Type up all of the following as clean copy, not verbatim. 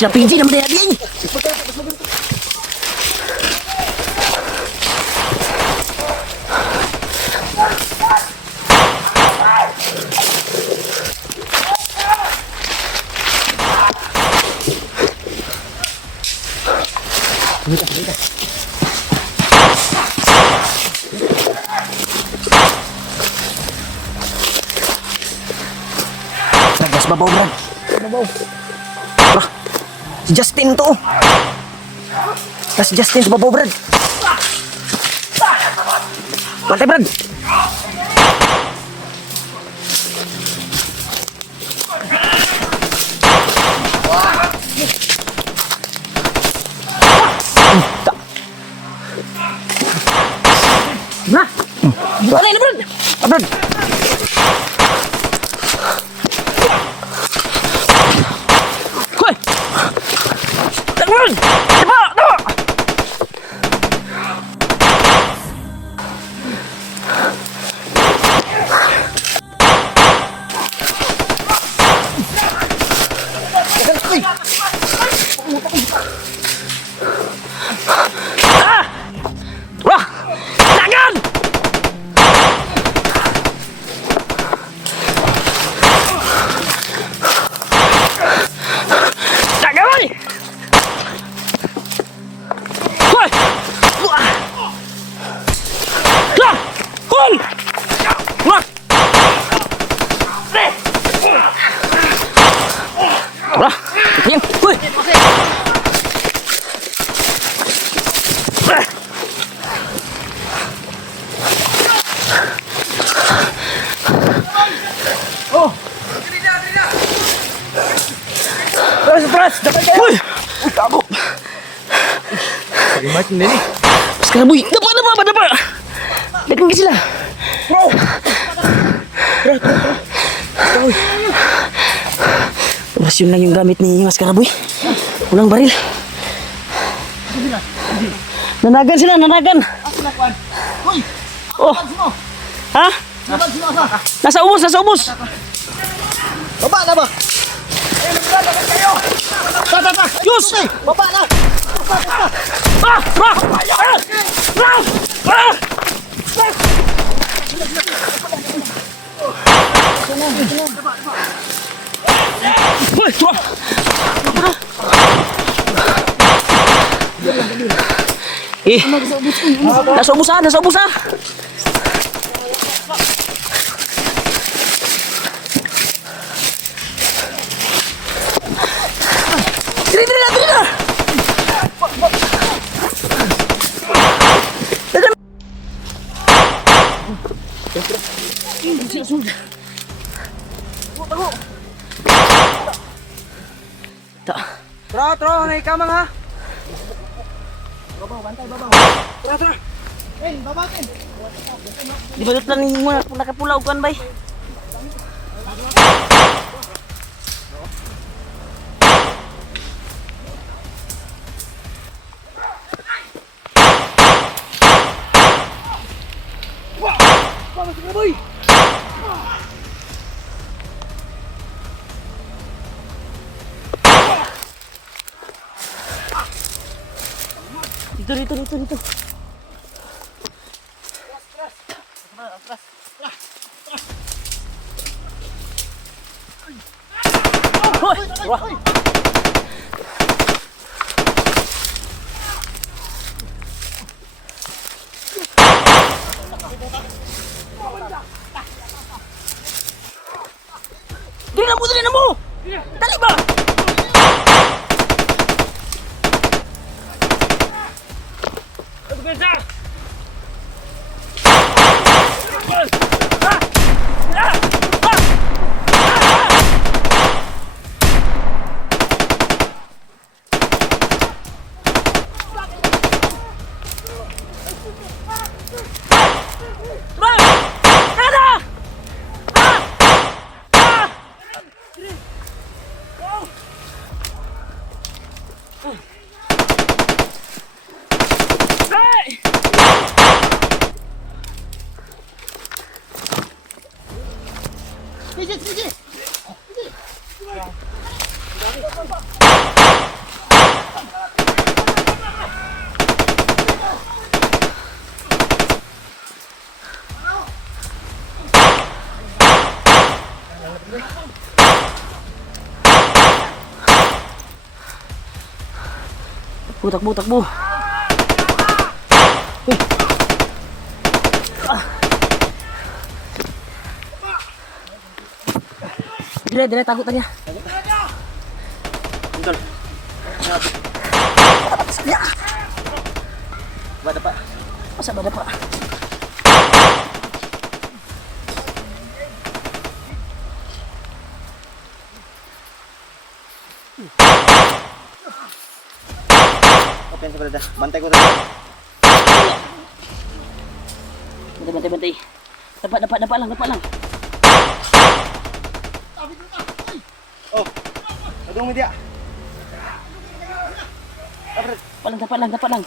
Siya PG naman na yan. Gas babaw, Brad. Babaw. Bra, si Justin to. Si Justin sa babaw, Brad. Bantay, Brad. Nah, gimana ini, Brad? Brad. Woi. Brad. Cepat, cepat. Wah, jangan! Jangan lagi! Woi! Wah! Lah! Hul! Wah! Wah! Yang, woi! Oh. Terus, dapat kayo. Uy, takut. Macam ni. Sekarang boy, dapat. Dekat ke sila. Bro. Bro. Mas yun lang yung gamit ni Mas Karaboy. Ulang baril. Nanagan sila, nanagan. Oh. Ha? Nasa ubos. Baba na ba? Ayun, naglalakad kayo. Ta. Yus! Baba na. Hoy, tua. Nasa ubos ah. Diri na. Tro, naik kamang ha. Babaw, bantay, babaw. Tro. Babakin. Di ba lang mo nakapulaw kan bay? Boy. Dito. Wah. Dali na mo. Dali ba? Sige. Takbo, takbo. Uy. Dire, tago tanya. Betul. Ya. Ba dapat. Masa ba dapat? Open sa brada. Bantay ko dito. Bantay. Dapat lang. Oh. Adong media. Dapat lang. Dapat.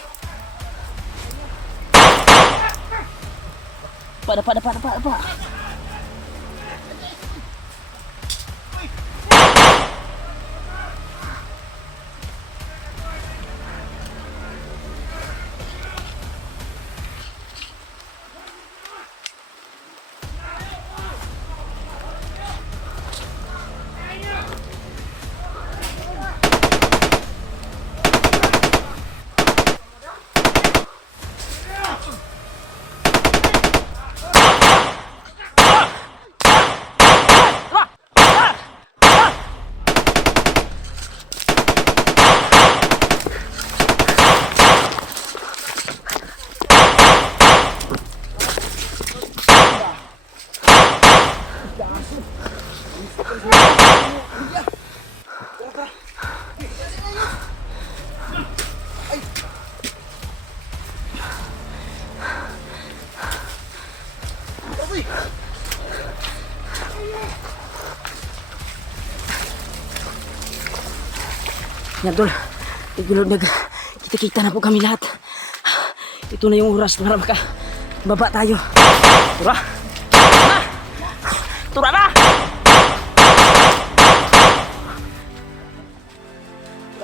Yan, Tol. Igulod kita-kita na po kami lahat. Ito na yung oras para baba tayo. Tura na!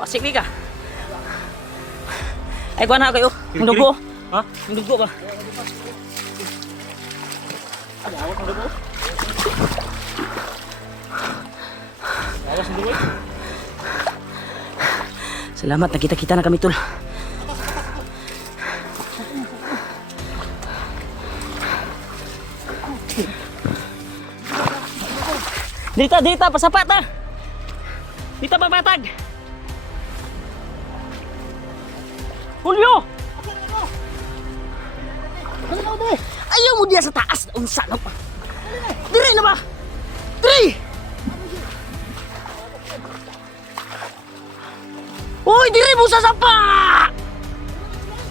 Asik ni ka. Ay, kuha na kayo. Yung dugo. Ha? Yung dugo ba? Awas ang dugo. Awas ang dugo. Salamat, nakita-kita na kami, Tol. Dita, pasapat na. Dita, papatag. Julio! Ayaw mo diya sa taas. Unsa na pa. Diri na ba? Diri! Uy, diri mo sa sapa!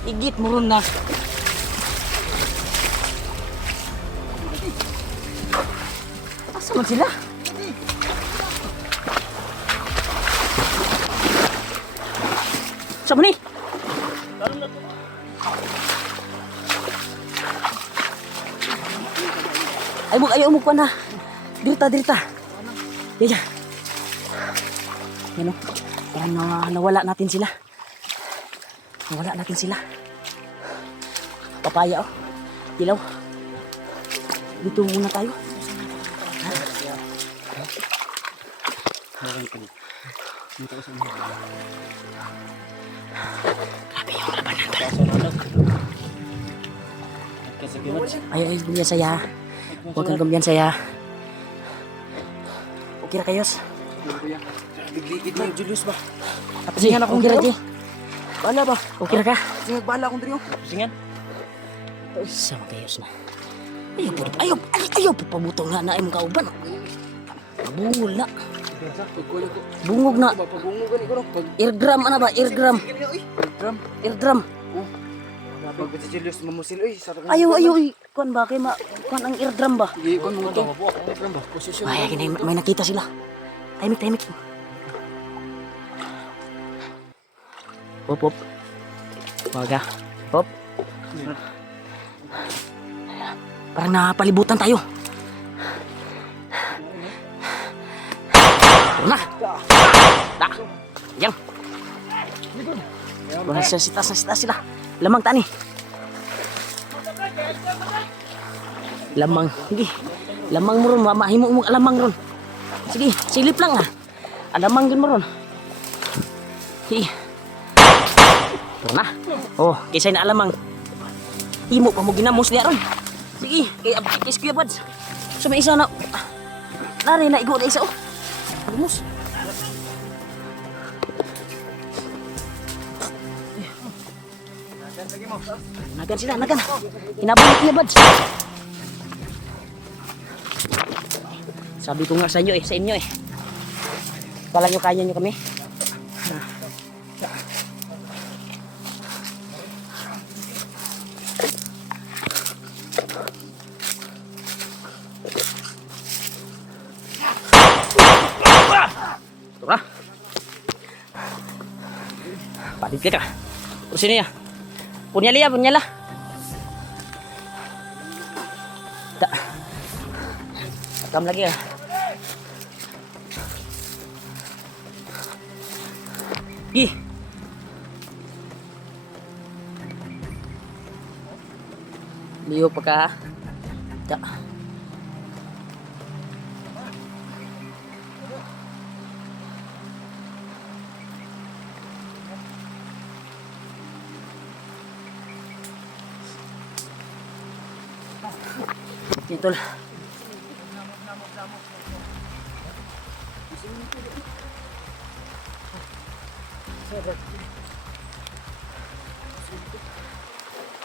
Igit mo ron na. Asa man sila? Saan ni? Ayaw mo pa na. Dirita. Yan. Yan o. Yan, nawala natin sila. Papaya oh. Dilaw. Dito muna tayo. Grabe yung labanan tayo. Ay, ganyan saya. Huwag kang kumbiyan saya. Okay na kayos? Bigligid na yung Julius ba? Pasingan akong diri. Bala ba? Okay na ka? Singag bala akong diri. Pasingan. Sama kayos na. Ayaw pabutong nga na imong kauban. Bungol na. Bungog na. Eardrum ana ba? Eardrum. Pag si Julius mamusil oy sa Ayaw. Kuan ba kay kuan ang eardrum ba? Gi kon mo to. Eardrum ba? Posisyon. Ay, may nakita sila. Tahimik. Hop. Waga. Hop. Parang napalibutan tayo. Na. Yang. Wala sita sila. Lamang tani. Lamang. Sige. Lamang mo ron. Mahimo mo alamang ron. Sige. Silip lang ah. Alamang din mo ron. Sige. Tara na. Oh, kisay na alamang. Imo pa mo ginamos niya ron. Sige, kay abkis kuya buds. So may isa na. Nari na igo na isa oh. Ginamos. Nagan sila, nagan. Inabalik kuya buds. Sabi ko nga sa inyo sa inyo Kala nyo kaya nyo kami. Tura. Palit ka. Urusin niya. Punyala. Tak. Takam lagi ya. Ih. Liyo pa ka. Tak. Ito lah.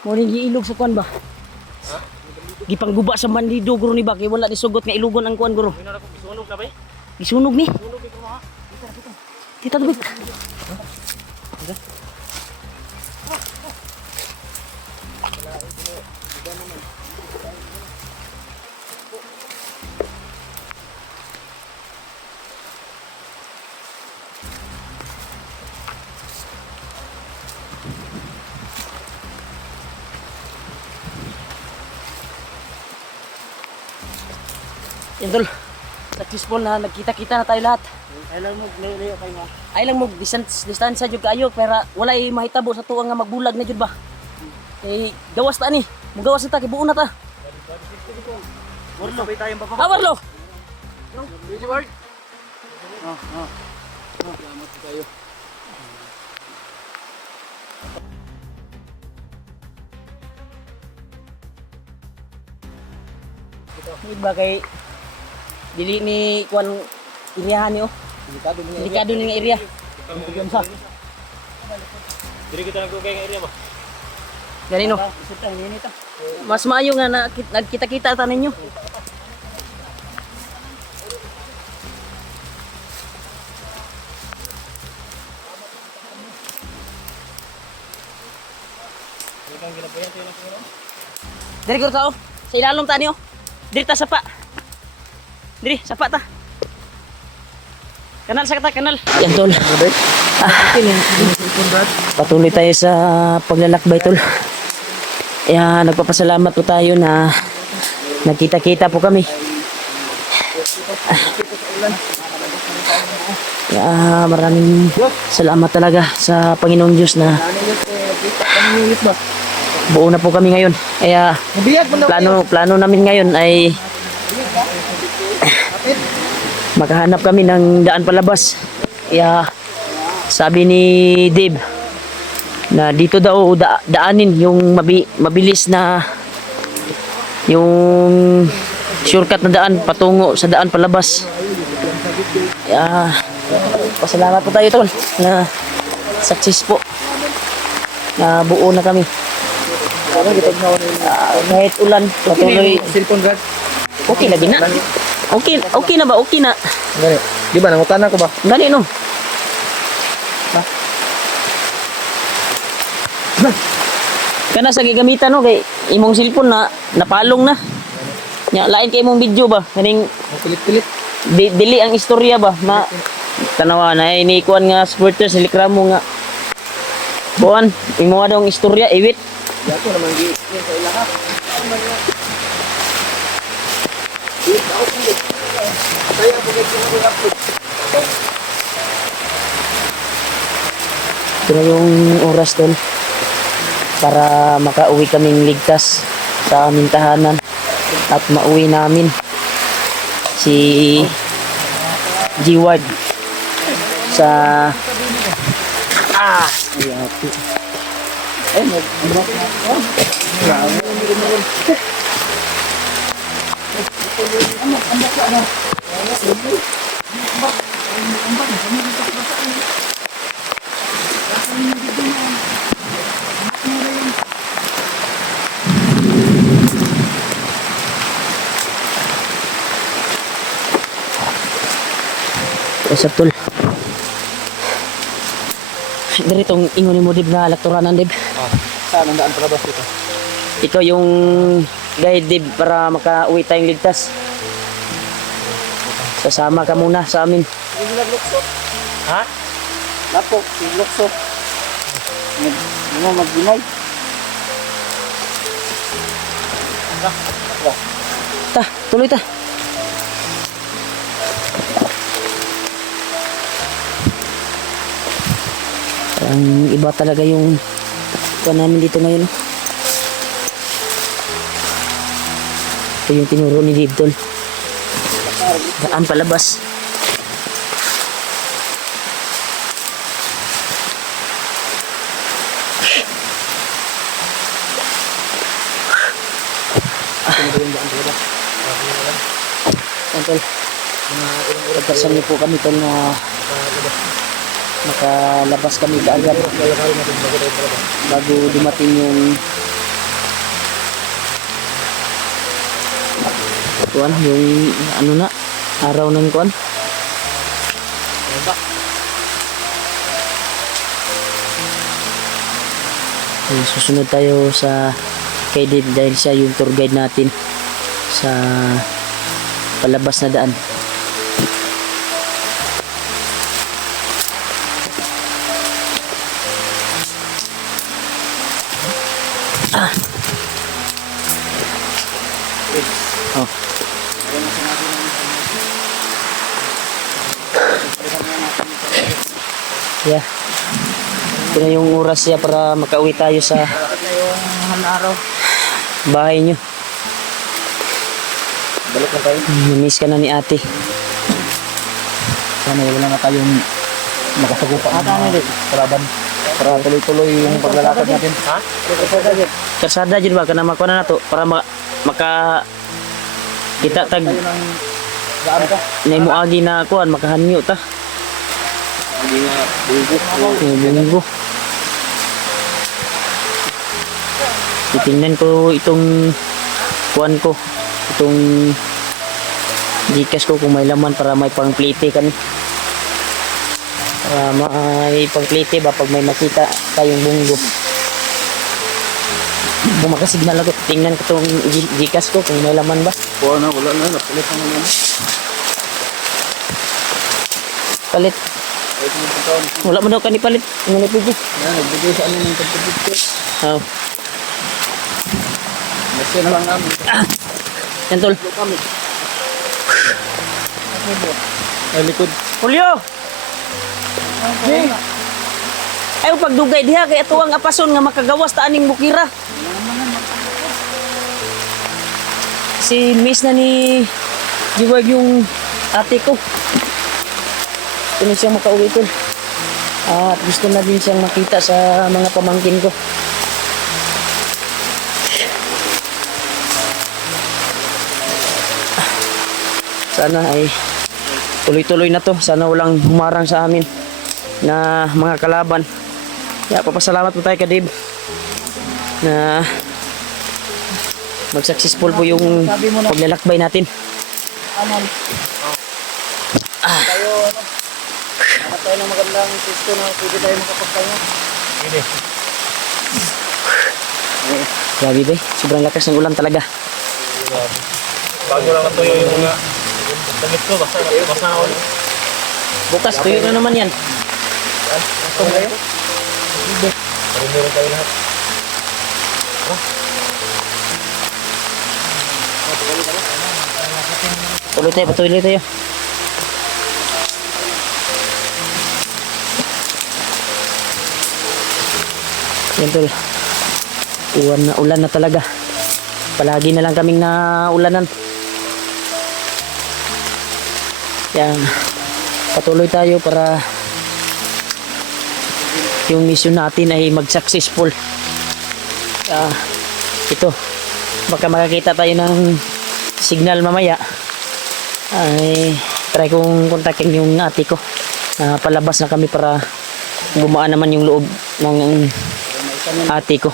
Muling giilog sa kuan ba? Ha? Gipangguba sa bandido guro ni ba kay wala ni sugot nga ilugon ang kuan guro. Gisunog na ba? Gisunog ni. Gisunog ito ha. Kita tubig. Yan tol, successful na nagkita-kita na tayo lahat. Ay lang mo layo kayo ha. Ay lang mo distansya jud kayo pero walay mahitabo sa tuwa nga magbulag na jud ba. Eh gawas ta ni. Mugawas ta kay buo na ta. Warlo bay tayong papa. Warlo. Busy work. Salamat kayo. Iba kay dili ni kuan iriyahan niyo. Delikado ni nga area. Diyan sa. Dili kita nagkugay nga area ba? Ganino. Mas maayo nga nagkita-kita ta ninyo. Dari ko tao. Sa ilalom ta niyo. Diri ta sapa. Diri, sapa ta. Kanal sa kata, kanal. Yan tol. Patuloy tayo sa paglalakbay tol. Kaya nagpapasalamat po tayo na nagkita-kita po kami. Kaya maraming salamat talaga sa Panginoong Diyos na buo na po kami ngayon. Kaya plano namin ngayon ay makahanap kami ng daan palabas. Kaya sabi ni Dave na dito daw daanin yung mabilis na yung shortcut na daan patungo sa daan palabas. Kaya pasalamat po tayo tol na success po na buo na kami. Kahit ulan patuloy. Okay lagi na. Okay na ba? Okay na. Gani. Di ba nangutanan ko ba? Gani no. Kana sa gigamitan no kay imong cellphone na napalong na. Nya lain kay imong video ba? Kaning Pilit-pilit. dili ang istorya ba? Ma tanawa na ini kuan nga supporters likramo nga. Buwan, imo daw ang istorya iwit. Yato naman gi sa ilaha. Ito na yung oras tol para makauwi kaming ligtas sa aming tahanan at mauwi namin si G-Ward sa Ah! Ay, ate. Ay, mag-block na ako. Sa tol. Dari tong ingon mo dib na lakturanan dib. Saan ang daan palabas dito? Ito yung guide dib para makauwi tayong ligtas. Sasama ka muna sa amin. Ha? Lapok, silokso. Mag-ginay. Ta, tuloy ta. Ang iba talaga yung kuha namin dito ngayon. Ito yung tinuro ni Dibdol. Daan palabas. Tol, pagkasan niyo po kami tol na makalabas kami kaagad bago dumating yung kuan, yung ano na araw ng kuan. Susunod tayo sa kay Dave dahil siya yung tour guide natin sa palabas na daan. Oh. Yeah. Ito na yung oras niya para makauwi tayo sa bahay nyo. Balik na tayo. Namiss ka na ni ate. Sana wala na tayong makasagupa kalaban. Para tuloy-tuloy yung paglalakad natin. Ha? Karsada dyan ba? Kana makuha na to para maka kita tag Daan ka. na imuagi na kuan makahanyo ta. Hindi nga Bunggo. Titingnan ko itong kuan ko. Itong Gcash ko kung may laman para may pangplite kami. Para may pangplite ba pag may makita tayong bunggo. Kung makasignal ako, tingnan ko itong Gcash ko kung may laman ba. wala na. Napalit na naman. Palit. Wala mo daw ka ni palit. Ano ni pwede? Nagbigay sa amin ng pagpapit. Oh. Kasi na lang namin. Yan tol. Kami. Ay, likod. Julio! Ay, pagdugay diha kay ato ang apason nga makagawas ta aning bukira. Si miss na ni Giwag yung ate ko. Gusto na siyang makauwi tol. At gusto na din siyang makita sa mga pamangkin ko. Sana ay tuloy-tuloy na to. Sana walang humarang sa amin na mga kalaban. Kaya papasalamat po tayo kay Dave na mag-successful po yung paglalakbay natin. Tayo, hanap tayo ng magandang pisto na pwede tayo makapagpahinga. Pwede. Grabe ba? Sobrang lakas ng ulan talaga. Bago lang natuyo yung mga damit ko, basta na ulit. Bukas, tuyo na naman yan. Ito kayo? Meron tayo lahat. Patuloy tayo. Yan tol. Ulan na talaga. Palagi na lang kaming naulanan. Yan. Patuloy tayo para yung mission natin ay mag-successful. Ito, baka makakita tayo ng signal mamaya. Ay try kong kontakin yung ate ko. Palabas na kami para gumaan naman yung loob ng ate ko.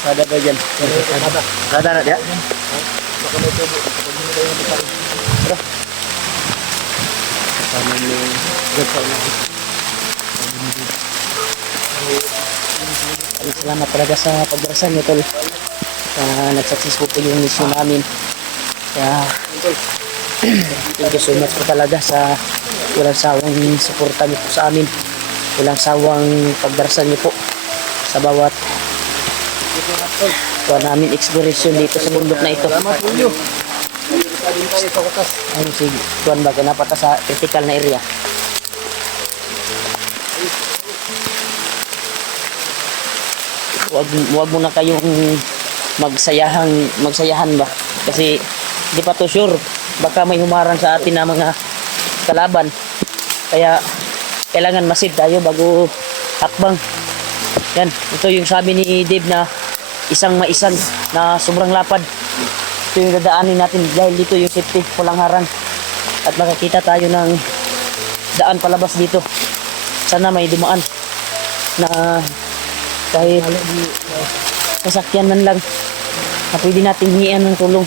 Sada ba dyan? Sada na diya? Salamat talaga sa pagdarasal nyo, tol. Nag-successful po yung mission namin. Kaya thank you so much po talaga sa walang sawang suporta niyo po sa amin. Walang sawang pagdarasal niyo po sa bawat namin exploration dito sa bundok na ito. Ayun si Tuan ba, napata sa critical na area. Wag muna kayong magsayahan ba, kasi di pa to sure, baka may humarang sa atin na mga kalaban, kaya kailangan masid tayo bago hakbang. Yan, ito yung sabi ni Dave na isang maisan na sobrang lapad. Ito yung dadaanin natin dahil dito yung safety, walang harang, at makakita tayo ng daan palabas dito. Sana may dumaan na kahit sasakyan man lang na pwede natin hingian ng tulong.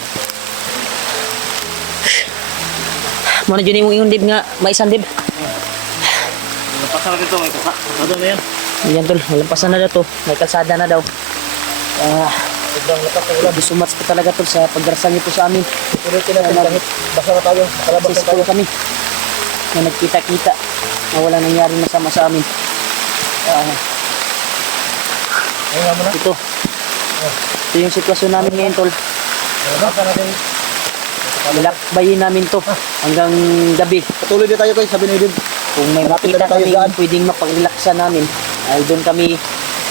Muna dyan yung Dib nga, maisan Dib. Pasal dito, may kasada na yan. Yan tol, malampasan na daw to, may kalsada na daw. Gusto much po talaga tol sa pagdarasal niyo po sa amin. Ulitin natin kahit basa na tayo, makalabas na tayo. Kami na nagkita-kita na wala nangyari masama sa amin. Ito yung sitwasyon namin ngayon tol. Ilakbayin namin to hanggang gabi. Patuloy din tayo kayo, sabi ni Dib. Kung may makita kami pwedeng mapag-relaxa namin, ay doon kami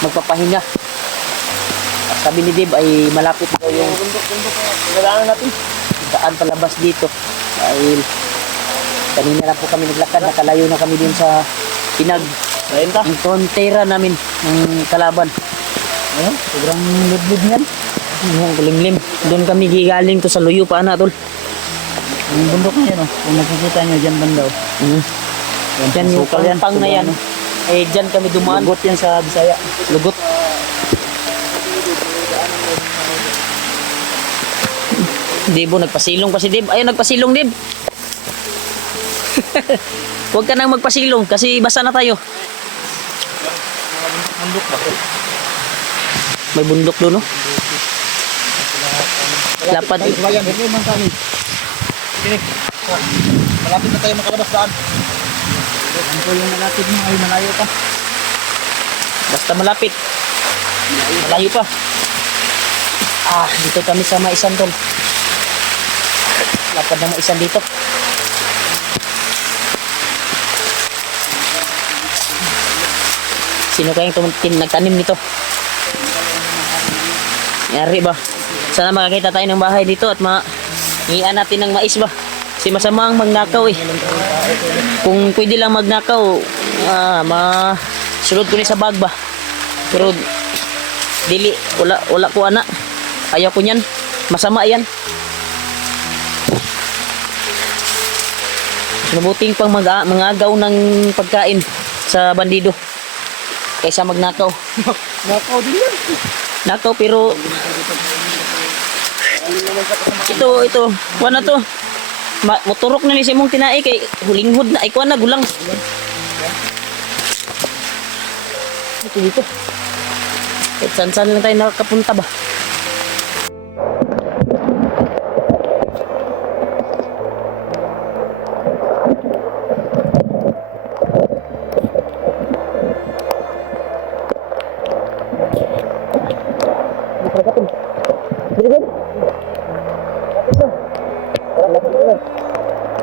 magpapahinga. At sabi ni Dib ay malapit daw yung natin. daan palabas dito. Dahil kanina na po kami naglakad, nakalayo na kami din sa pinag yung frontera namin ng kalaban. Ayun, sobrang liblib yan. Yung kulimlim. Doon kami gigaling to sa Luyo pa na tol. Yung bundok na yan, oh. Kung nakikita nyo dyan bandaw. Yan yung pang na yan. Eh dyan kami dumaan. Lugot yan sa Bisaya. Lugot. Debo, nagpasilong pa si Deb. Ayun, nagpasilong Deb. Huwag ka nang magpasilong kasi basa na tayo. Bundok ba? May bundok doon, no? Lapad. Ay, sumayan. Dito man kami. Malapit na tayo makalabas daan. Ano po yung malapit mo? Ay, malayo pa. Basta malapit. Malayo pa. Dito kami sa Maisan tol. Lapad ng Maisan dito. Sino kayang nagtanim nito? Yari ba? Sana makakita tayo ng bahay dito at hiyan natin ng mais ba? Kasi masama ang magnakaw eh. Kung pwede lang magnakaw, sulod ko ni sa bag ba? Pero dili, wala ko ana. Ayaw ko niyan. Masama yan. Mabuting pang mangagaw ng pagkain sa bandido kaysa magnakaw. Nakaw din yan. Nakaw pero ito kuha na to. Motorok na ni si mong tinai kay hulinghod na ay kuha na gulang. Ito dito. San lang tayo nakakapunta ba?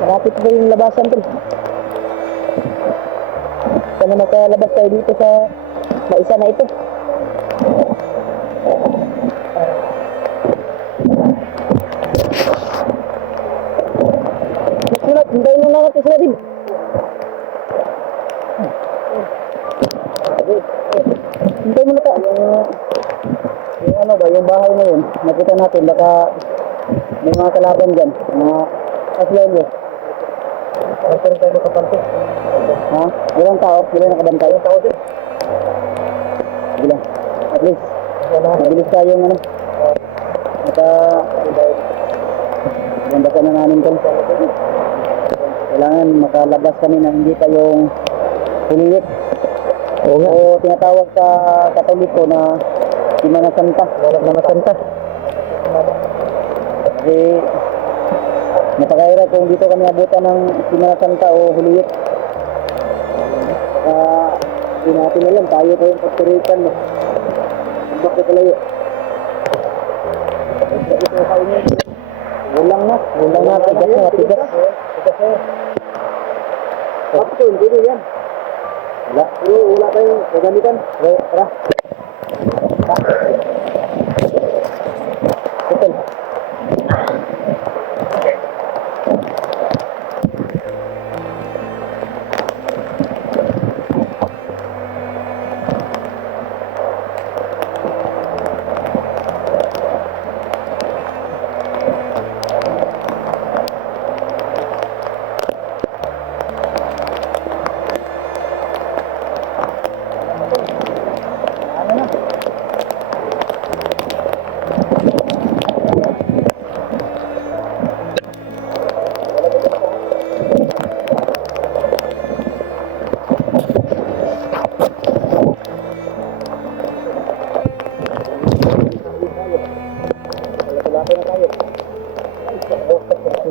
Malapit ba yung labasan tol? Sana makalabas tayo dito sa Maisan na ito. Hintayin mo na natin sila din. Hintayin mo na ta. Yung ano ba, yung bahay na yun, nakita natin, baka may mga kalaban dyan, mga kaslelo. Parang tayo nakapante. Ha? Ilang tao? Ilang nakabantay? Ilang tao din? Ilang? At least, mabilis tayong ano. Bandasan na namin ito. Kailangan makalabas kami na hindi tayong huliwit. Oo nga. O tinatawag sa Katoliko na Semana Santa. Semana Santa. Kasi napakahirap kung dito kami abutan ng Semana Santa o huliwit. Saka hindi natin alam, tayo po yung pagturikan. Bakit talayo? Ulang na, tigas na, tigas. Bakit hindi yan? Wala, wala tayong gagamitan. Tara. Betul.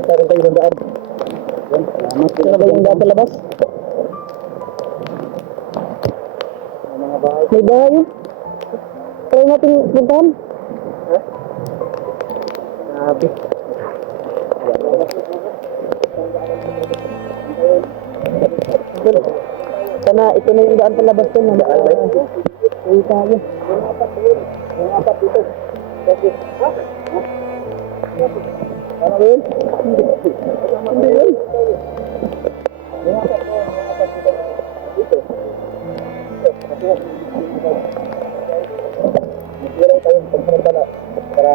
Meron tayo ng daan. Yan, salamat. Ito na ba yung daan sa labas? Mga bahay. May bahay yun. Try natin puntahan. Ha? Sabi. Sana ito na yung daan sa labas ko. Uy tayo. Yung apat dito. Ha? Ano ba yun? Hindi yun. Yung apat dito. Dito. Magsilang tayong pagsamantala para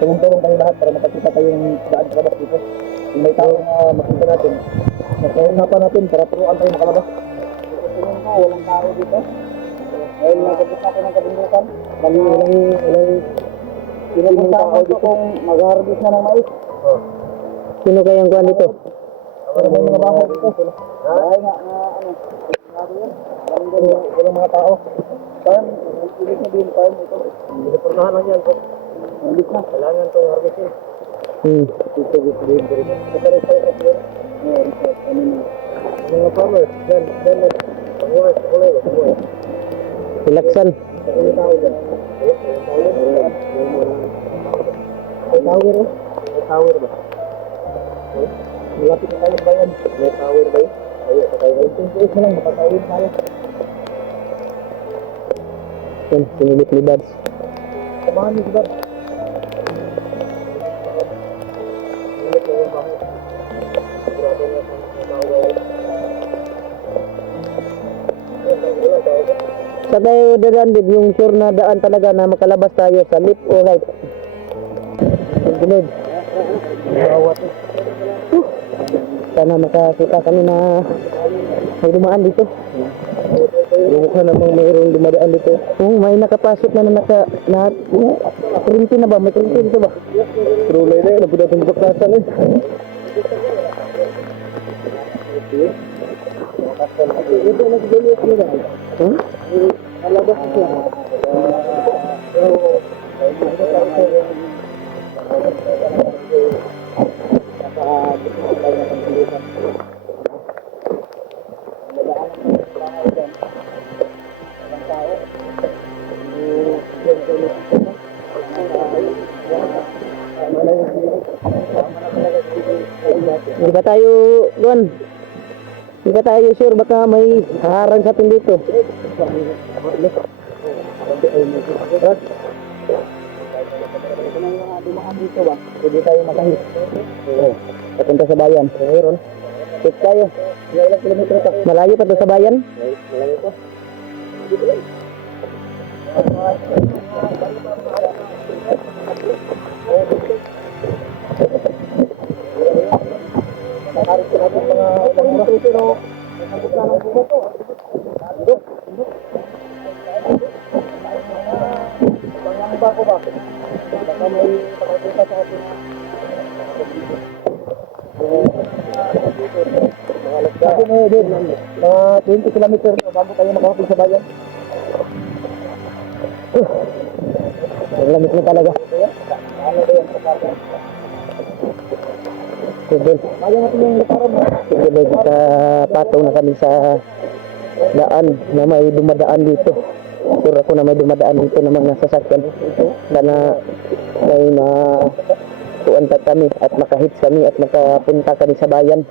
tumulong tayo lahat para makakita tayo ng daan sa labas dito. Kung may tao na makita natin, nakaunapa natin para turuan tayo makalabas. Tingin ko, walang tao dito. Dahil nagkakit natin ng kabundukan. Walang tao dito kung mag-harvest na ng mais. Sino kayang kuhan dito? Para may mga bahay dito. Bahay nga, ano, walang mga tao. Farm, ibig sabihin farm ito. Pinaportahan lang yan. Ibig na. Kailangan itong harvestin. Ito sabihin ko rin. Ito rin tayo kasi yun. Mga farmers, dyan, panguhay, kulay. Relaxan. May tao dyan. May tower eh. May tower ba? Malapit na tayo ba yan? May tower ba yun? Ayaw pa tayo. 28 na lang, makatawin tayo. Yan, sinilip ni Babs. Samahan niyo si Babs. Sinilip na yung bahay. Sigurado na yung tower. Sa tayo dadaan din yung sure na daan talaga na makalabas tayo sa left or right. Gilid. Sana makakita kami na may dumaan dito. Mukha namang mayroong dumadaan dito. May nakapasok na kurinti na ba? May kurinti dito ba? Trulay na yun. Nabuda itong bakasan eh. Ito nagdali ako nila. Alabas ko siya. Hindi ba tayo doon? Hindi ba tayo sure baka may harang sa atin dito? dumaan dito ba? Pwede tayo makahit. Oo. Papunta sa bayan. Meron. Check tayo. Ilang kilometro pa? Malayo pa to sa bayan? Malayo pa. Dito lang. Nakarit ko natin mga ilang pero nagkakit na lang po ito. Dito. Pangangba ko ba? Baka may pakakita sa atin. Sabi mo din, mga 20 kilometer bago tayo makarating sa bayan. Ang lamig na talaga. Ano ba yan sa bayan? Sige, kaya natin yung lakaran mo. Sige, sa patong na kami sa daan na may dumadaan dito. Sure ako na may dumadaan dito ng mga sasakyan. Sana may matuan kami at makahits kami at makapunta kami sa bayan.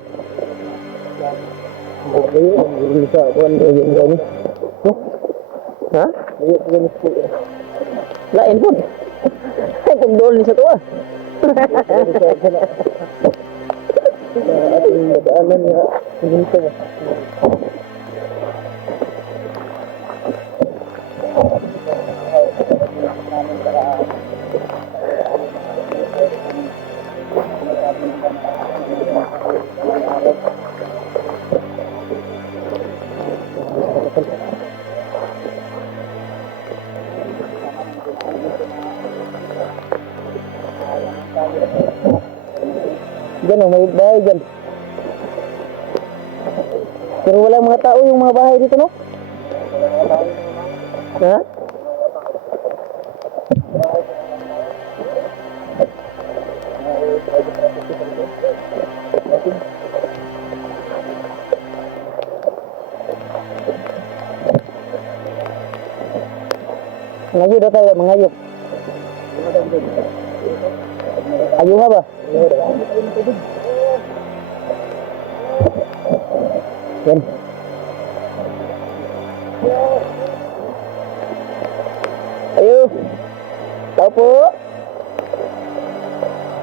Okay, ang sa kuan ko yung gani. Ha? Ayun gani po. Lain po. Ay pagdol ni sa tuwa. Ating madaanan nga dito. Diyan o, may bahay dyan. Pero walang mga tao yung mga bahay dito, no? Ha? Ngayon daw tayo, mangayok. Ayuha ba? Yan. Ayo. Tao po.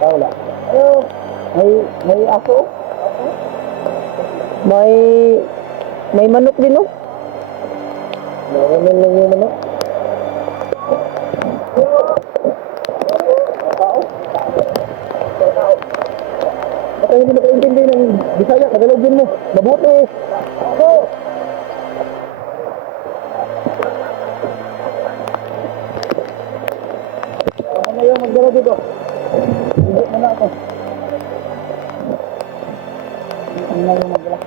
Tao lang. Ayo. May aso. May manok din, no? Meron lang yung manok. Baka hindi makaintindi ng Bisaya, Tagalogin mo. Mabuti. Ako. Ako na yung magdala dito. Hindi mo na ako. Hindi na yung magdala.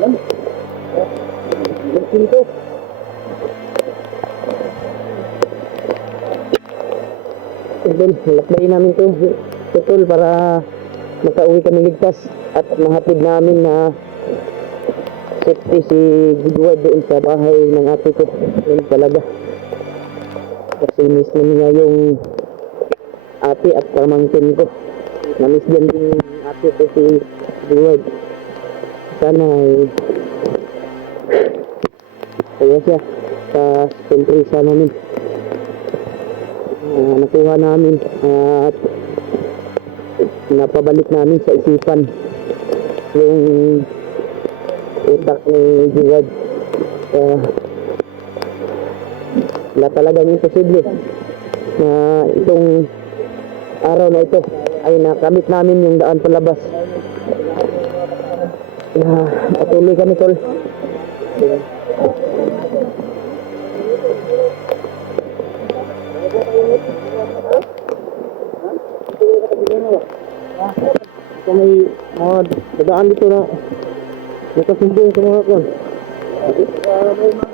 Alam. Dito. Then, lakbayin namin ito tutol para makauwi kami ligtas at mahatid namin na safety si Goodwood doon sa bahay ng ate ko. Yun talaga. Kasi miss namin nga yung ate at pamangkin ko. Na-miss dyan din yung ate ko si Goodwood. Sana ay kaya siya sa sentrisa namin. Nakuha namin at napabalik namin sa isipan yung utak ni Gerard. Wala talagang imposible na itong araw na ito ay nakamit namin yung daan palabas. Patuloy kami, tol. Kung may mga dadaan dito na nakasumbong sa mga kon. May mga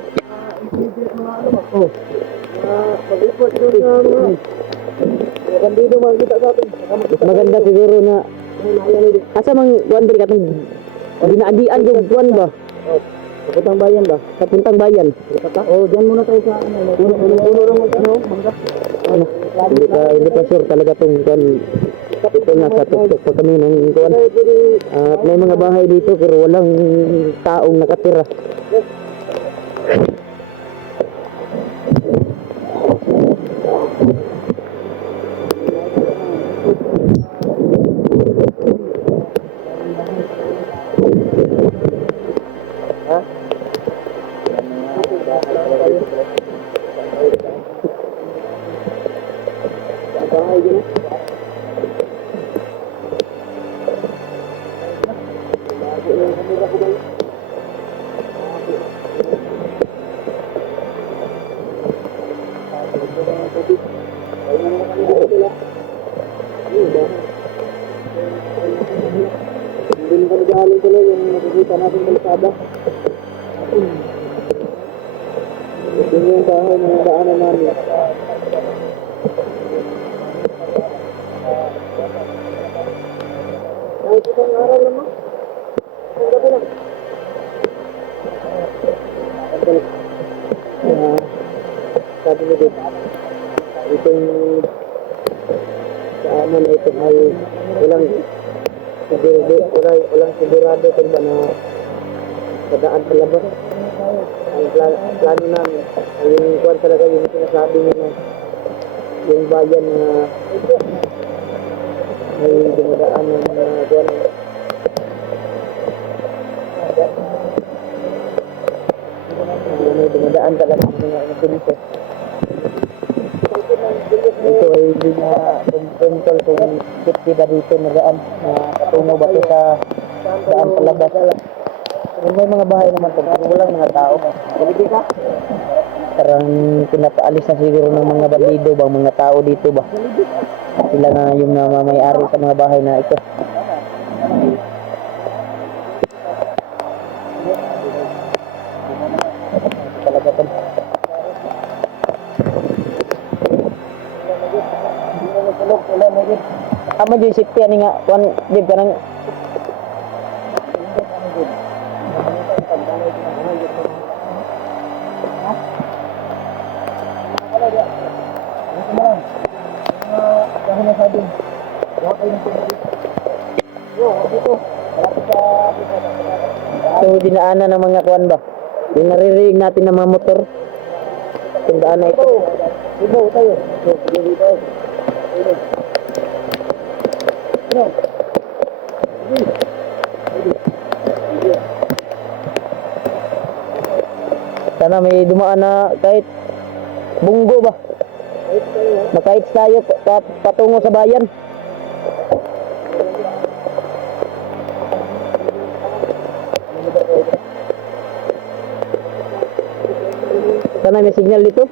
ingredients mga ano ba? Oo. Pag-ikot doon na mga magandito makikita sa atin. Maganda siguro na asa mang wonder ka itong dinaadian yung buwan ba? Papuntang bayan ba? Papuntang bayan. Oo, dyan muna tayo sa ano. Puno lang ano, mangga. Hindi pa sure talaga itong buwan. Ito na sa tuktok pa kami ng kuwan. At may mga bahay dito pero walang taong nakatira. Hindi kami galing tuloy yung nakikita natin kalsada. Ito yung bahay na daanan namin. Kahit isang araw naman. Ang gabi lang. Sabi ni Dave, itong daanan na ito ay walang sigurado kung ba na padaan sa labas. Ang plano namin ay yung kuwan talaga yung sinasabi niya na yung bayan na may dumadaan ng mga kuwan. May dumadaan talaga ng mga insulito. Ito ay hindi na control kung safety ba dito na daan na patungo ba ito sa daan palabas. Kung may mga bahay naman ito, kung walang mga tao, parang pinapaalis na siguro ng mga bandido bang mga tao dito ba? Sila na yung namamayari sa mga bahay na ito. Talaga ito. Ama dyan safety ani nga, kuan di parang so dinaanan ng mga kuan ba? Yung naririnig natin ng mga motor. Yung daan na ito. Ibaw tayo. Sana may dumaan na kahit bunggo ba? Makahit tayo patungo sa bayan. Sana may signal dito.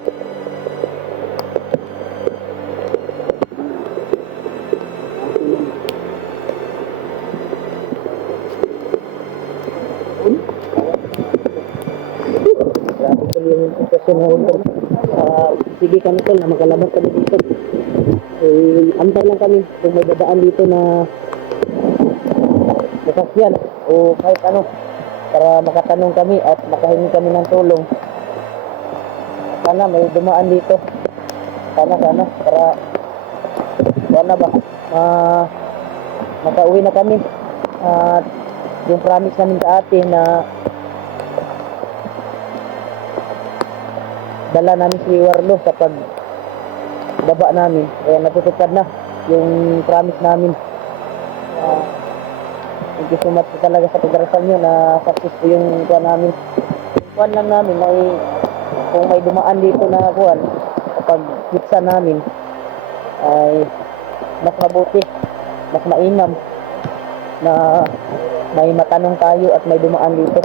Yung sitwasyon ngayon sige kami tol na makalabas kami dito antay lang kami kung may dadaan dito na sasakyan o kahit ano para makatanong kami at makahingi kami ng tulong. Sana may dumaan dito, sana para wala ba makauwi na kami at yung promise namin sa atin na dala namin si Warlo kapag baba namin, kaya natutupad na yung promise namin. Thank you so much talaga sa pagdarasal nyo na success po yung kuwan namin. Yung kuwan lang namin ay kung may dumaan dito na kuwan kapag hitsa namin ay mas mabuti, mas mainam na may matanong tayo at may dumaan dito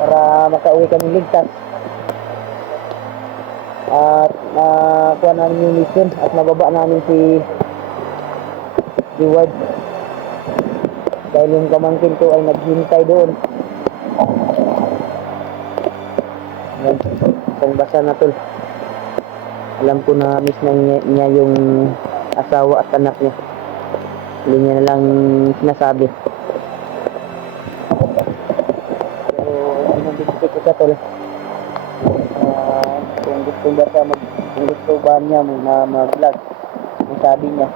para makauwi kami ligtas. At kuha namin yung mission at nababa namin si Ward dahil yung kamangkin ko ay naghintay doon. Yan, kung basa na tol, alam ko na miss na niya yung asawa at anak niya, hindi niya na lang sinasabi. Pero binibigay ko sa tol, kung gusto ba niya na mag-vlog, ang sabi niya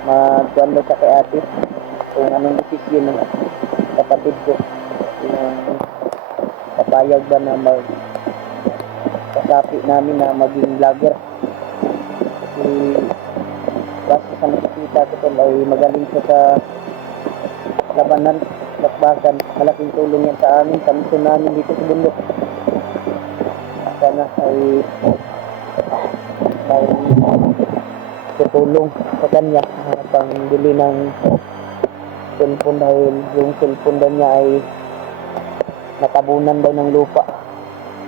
mag-download sa kay ate kung anong decision ng kapatid ko, yung papayag ba na kasapi namin na maging vlogger. si Tol ay magaling siya sa labanan, bakbakan. Malaking tulong yan sa amin, sa misyon namin dito sa bundok. Sana ay may tutulong sa kanya pangbili ng cellphone dahil yung cellphone daw niya ay natabunan daw ng lupa.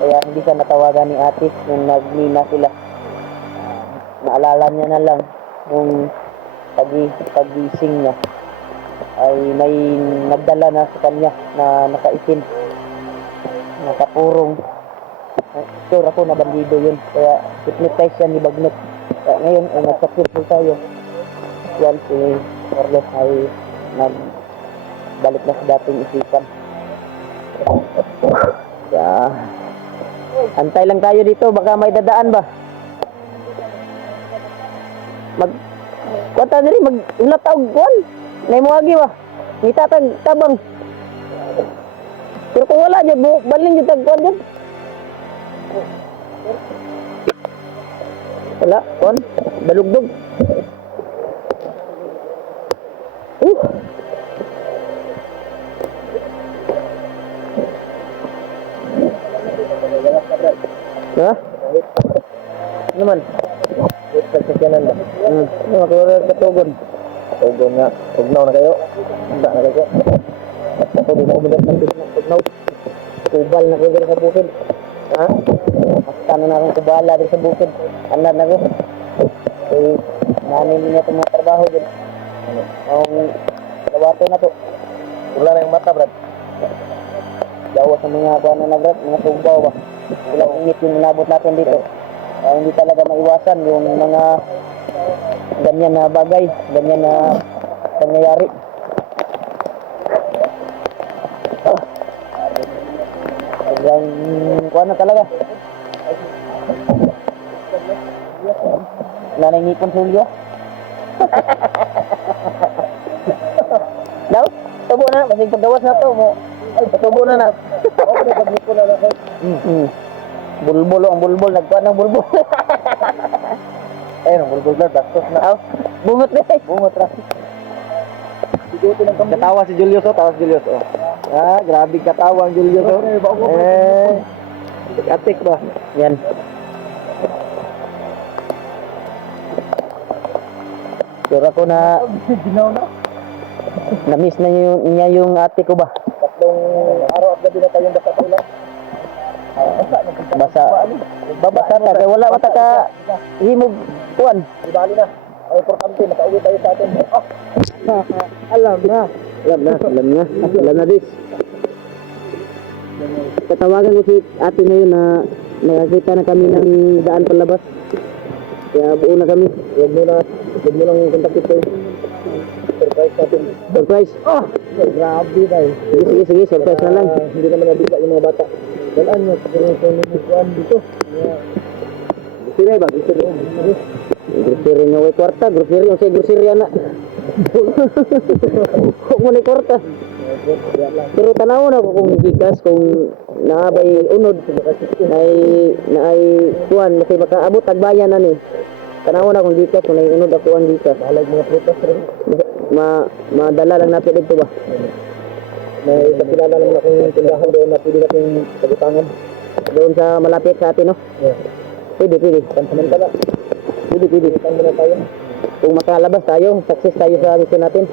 Kaya hindi siya natawagan ni ate nung nagmina sila. Naalala niya na lang nung pagising niya ay may nagdala na sa kanya na nakaitim, nakapurong. Sure ako na bandido yun, kaya hypnotize siya ni Bagnot. Kaya ngayon ay nagsakripto tayo. Yan si Orlet ay nagbalik na sa dating isipan. Kaya antay lang tayo dito, baka may dadaan ba? Kuwanta na rin, mag-ulataw kuwan. Naimuagi ba? Itatag tabang. Pero kung wala dyan, baling dyan tagkuhan dyan. Wala, kuwan. Dalugdog. Ha? Ano man? Pagkakyanan ba? Makawala katugon. Katugon nga. Tugnaw na kayo. Handa na kayo. Ako din ako bilang tugnaw. Kubal na kayo sa bukid. Ha? Basta na akong kubala din sa bukid. Anad na ko. Eh, nanin niya itong mga trabaho din. Ang lawato na to. Wala na yung mata, Brad. Dawa sa mga buwan na, Brad. Mga tugbaw ba? Wala init yung inabot natin dito. Hindi talaga maiwasan yung mga ganyan na bagay, ganyan na pangyayari. Sobrang kuha na talaga. Nanangipon sa ulyo. Daw, tubo na, kasi paggawas na to mo. Ay, tubo na na. Ako na pag-ipon na ako. Bulbul, ang bulbul, nagkuhan ng bulbul. Ayun, ang bulbul na, bastos na. Aw, bungot na eh. Bungot na. Katawa si Julius, tawa si Julius. Ah, grabe katawa ang Julius. Atik ba? Yan. Sure ako na na-miss na niya yung ate ko ba? Tatlong araw at gabi na tayong basa sa ulan. Basa ta, kaya wala mata ka himog kuan. Ibali na. Ang importante, makauwi tayo sa atin. Alam na dis. Katawagan ko si ate ngayon na nakakita na kami ng daan palabas. Kaya buo na kami. Huwag mo lang kontak ito. Surprise natin. Surprise? Oh! Grabe tayo. Sige, surprise na lang. Hindi naman nabigla yung mga bata. Dalaan nyo, kuhan dito. Grocery ba? Grocery nga way kwarta. Grocery yung say grocery na. Huwag mo na kwarta. Pero tanaw na ko kung gikas, kung naabay unod, naay kuhan, kasi makaabot tagbayan na ni. Tanaw na kung gikas, kung naay unod ako ang gikas. Halag mga prutas rin. Madala lang natin dito ba? May kakilala naman akong tindahan doon na pwede natin pagutangan. Doon sa malapit sa atin, no? Yeah. Pwede. Pansamantala. Pwede. Tanda na tayo. Kung makalabas tayo, success tayo sa mission natin.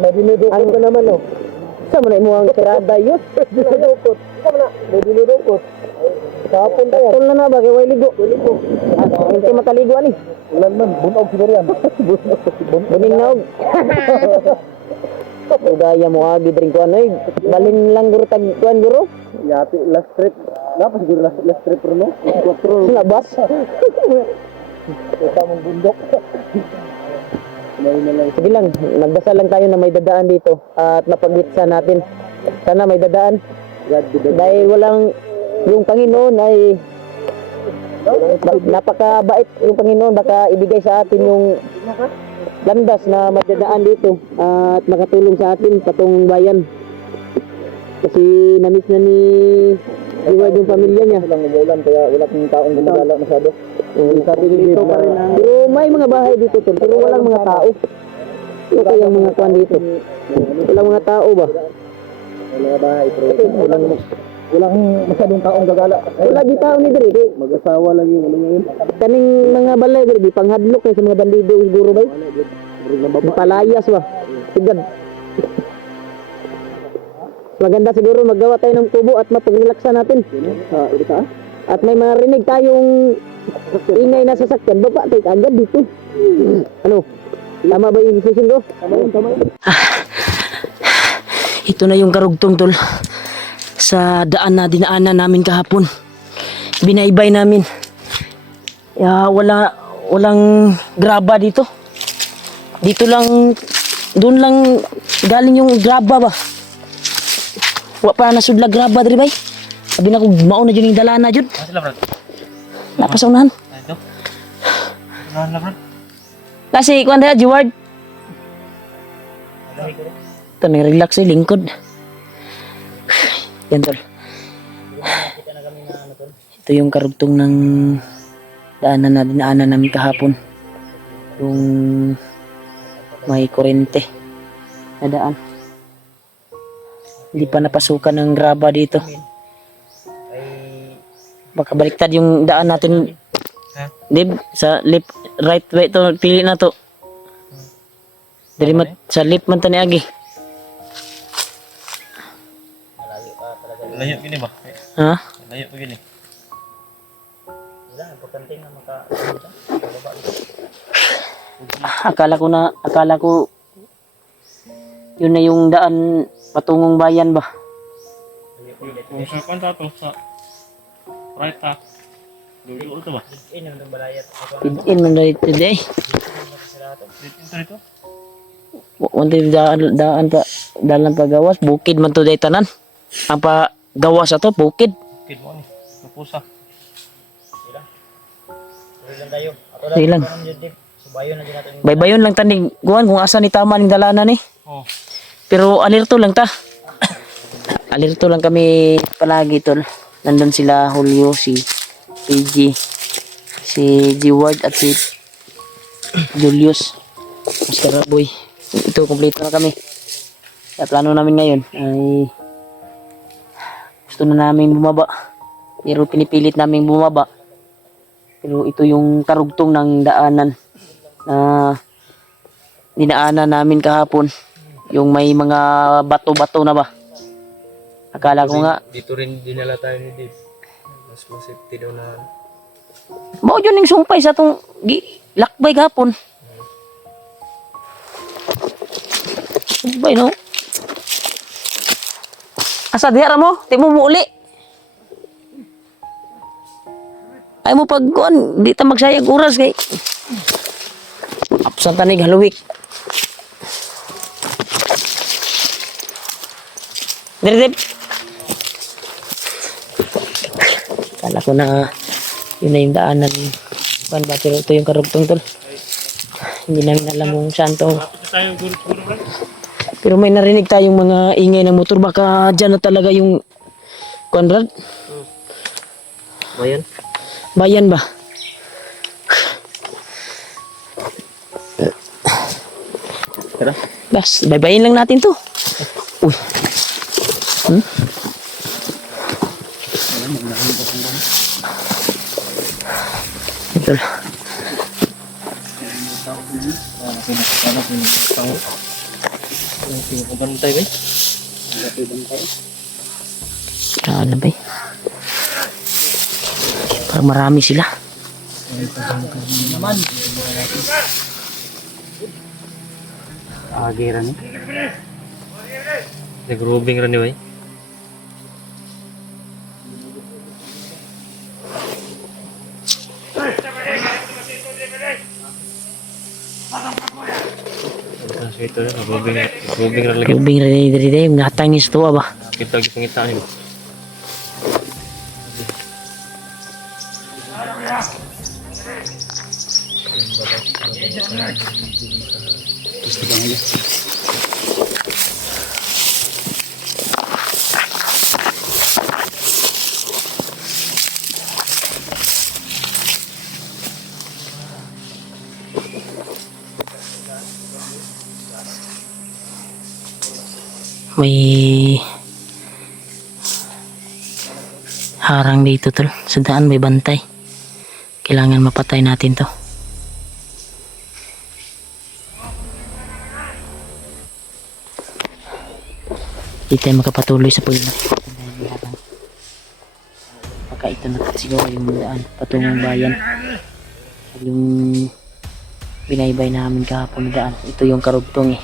May dinudukot ka naman, no? Saan mo na mo ang tirada yun? Dinudukot. Saan mo na? May dinudukot. Kapon tayo. Kapon na ba? Kaya way ligo. Hindi mataliguan eh. Ulan man. Bunog siguro yan. Buning naog. Udaya mo agi drink ko ano eh. Balin lang guru tag kuan guru. Yati last trip. Napa siguro last trip no? 4 na bus. Kita mong bundok. Sige lang, magdasal lang tayo na may dadaan dito at mapagwitsa natin. Sana may dadaan. Dahil walang yung Panginoon ay napakabait yung Panginoon, baka ibigay sa atin yung landas na madadaan dito at makatulong sa atin patong bayan. Kasi na-miss na ni Edward yung pamilya niya. Walang umulan kaya wala pong taong gumagala masyado. Sabi dito pa rin pero may mga bahay dito tol, pero walang mga tao. Ito kayang mga kuan dito. Walang mga tao ba? Mga bahay pero walang masyadong taong gagala. Wala di tao ni diri kay mag-asawa lang yung ano ngayon. Kaning mga balay diri panghadlok kay sa mga bandido siguro bay. Palayas ba? Sigad. Maganda siguro maggawa tayo ng kubo at mapagrelaksa natin. At may marinig tayong ingay na sasakyan. Baba tayo agad dito. Ano? Tama ba yung decision ko? Tama yun. Ito na yung karugtong tol. Sa daan na dinaanan namin kahapon. Binaybay namin. Walang graba dito. Dito lang, doon lang galing yung graba ba? Wa pa nasudlag graba diri bay. Sabi na ko mao na jud ning dalana jud. Sila bro. Lapas unahan. Ito. Unahan na bro. Kasi kuan daya Jeward. Ito relax lingkod. Yan tol. Ito yung karugtong ng daanan na dinaanan namin kahapon. Yung may kurente na daan. Hindi pa napasukan ng graba dito. Baka baliktad yung daan natin. Dib, sa left, right way to, pili na to. Dari sa left man tani agi. Layo gini ba? Ha? Layo pa gini. Wala, importante na Akala ko yun na yung daan patungong bayan ba? Kung sa kanta to sa right ha. Dulo to ba? Din ang balayat. Tidin man dahil today. Din ito. Wanti daan pa dalan pa gawas bukid man to day tanan. Ang pa gawas ato bukid. Kid mo ni. Pusa. Sila. Lang tayo. Sige lang. Subayon na din natin. Baybayon lang tanig kuan kung asa ni tama ning dalanan ni. Oh. Pero alerto lang ta. Alerto lang kami palagi tol. Nandun sila Julio, si PG, si Jeward at si Julius, Mr. Boy. Ito, kompleto na kami. Kaya plano namin ngayon ay gusto na namin bumaba. Pero pinipilit namin bumaba. Pero ito yung karugtong ng daanan na dinaanan namin kahapon. Yung may mga bato-bato na ba? Akala ko nga. Dito rin dinala tayo ni Dave. Mas masipti daw na. Mao yun yung sumpay sa itong lakbay kahapon. Sumpay no? Asa diara mo? Di mo uli. Ay mo pagkuan, di ta magsayag oras kay. Apsan tanig haluwik. Dip. Kala ko na yun na yung daanan. Pan ba? Pero ito yung karugtong tol. Hindi namin alam kung saan to. Pero may narinig tayong mga ingay ng motor. Baka dyan na talaga yung Conrad. Bayan? Bayan ba? Tara. Bas, baybayin lang natin to. Uy. Ito. Bantay ba? Ano ba? Parang marami sila. Agiran ni. Nag-grooving rin ni bay. Ito na, grooving rin lagi. Grubing rin diri yung natangis to ba? Kita lagi pangitaan ni. Gusto ba nila? May harang dito tol. Sa daan may bantay. Kailangan mapatay natin to. Hindi tayo makapatuloy sa paglalakad dahil may harang. Baka ito na siguro yung daan patungong bayan. Yung binaybay namin kahapon na daan. Ito yung karugtong eh.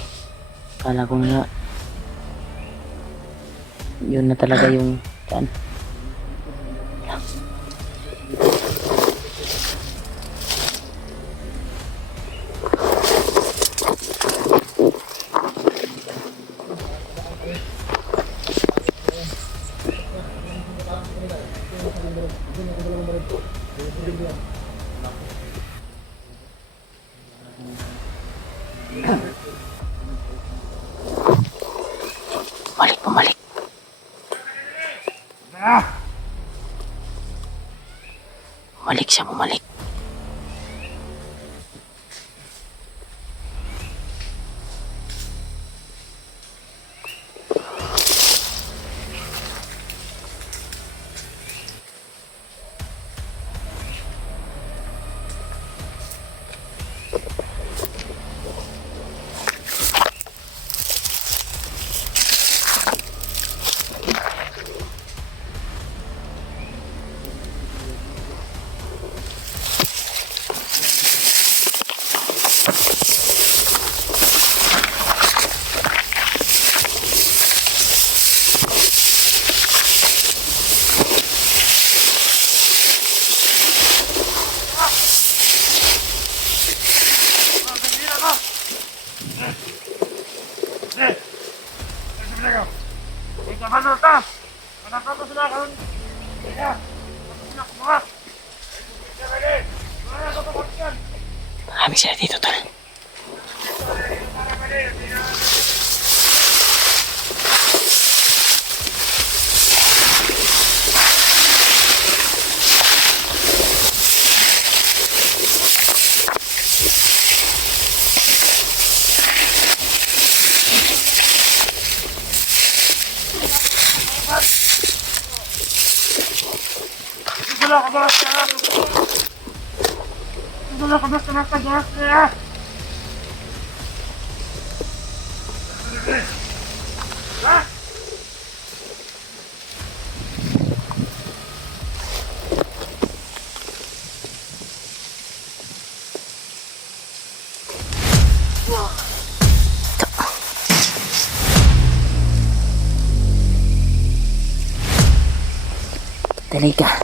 Kala ko nga yun na talaga yung daan. Bumalik. Bumalik siya, bumalik. Marami sila dito tol. Dali ka.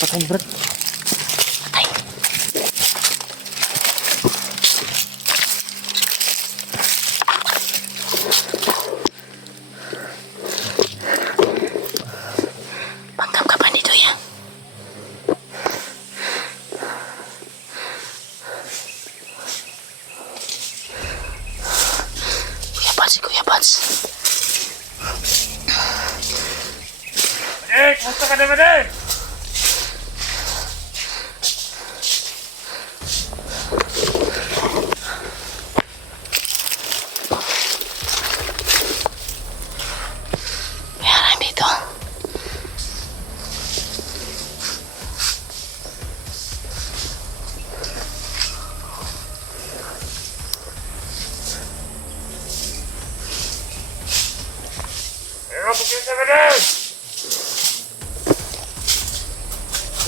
Patay bro. Patay. Pangkap kapan itu ya? Kuya Pats. Kumusta ka naman eh?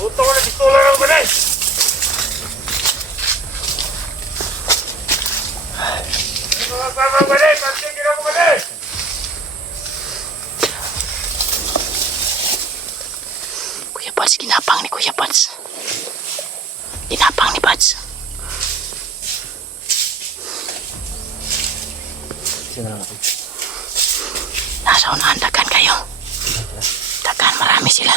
Buto ko na pistola ng balay! Mga babang balay! Pantingin ako balay! Kuya Pads, ginapang ni Kuya Pads. Ginapang ni Pads. Nasa unahan, dagan kayo. Dagan, marami sila.